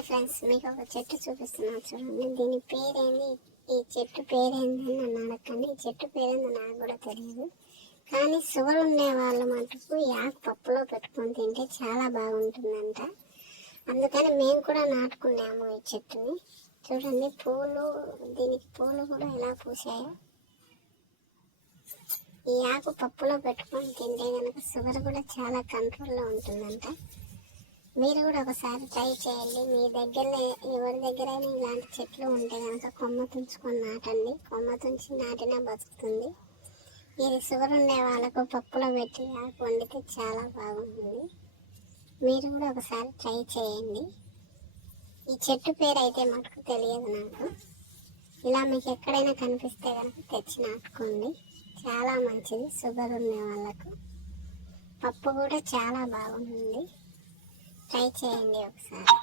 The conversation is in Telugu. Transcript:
హాయ్ ఫ్రెండ్స్, మీకు ఒక చెట్టు చూపిస్తున్నాను చూడండి. దీని పేరేంది, ఈ చెట్టు పేరేంది అని నన్ను అడగండి. ఈ చెట్టు పేరేందో నాకు కూడా తెలియదు, కానీ షుగర్ ఉండే వాళ్ళ మటుకు ఈ ఆకు పప్పులో పెట్టుకొని తింటే చాలా బాగుంటుందంట. అందుకని మేము కూడా నాటుకున్నాము ఈ చెట్టుని. చూడండి పూలు, దీనికి పూలు కూడా ఎలా పూసాయో. ఈ ఆకు పప్పులో పెట్టుకొని తింటే కనుక షుగర్ కూడా చాలా కంట్రోల్లో ఉంటుందంట. మీరు కూడా ఒకసారి ట్రై చేయండి. మీ దగ్గరలో ఎవరి దగ్గరైనా ఇలాంటి చెట్లు ఉంటే కనుక కొమ్మ తుంచుకొని నాటండి. కొమ్మ తుంచి నాటినా బతుకుతుంది. ఇది షుగర్ ఉండే వాళ్ళకు పప్పులో పెట్టి ఆకు వండితే చాలా బాగుంటుంది. మీరు కూడా ఒకసారి ట్రై చేయండి. ఈ చెట్టు పేరు అయితే మటుకు తెలియదు నాకు. ఇలా మీకు ఎక్కడైనా కనిపిస్తే కనుక తెచ్చి నాటుకోండి. చాలా మంచిది షుగర్ ఉండే వాళ్ళకు. పప్పు కూడా చాలా బాగుంటుంది. ట్రై చేయండి ఒకసారి.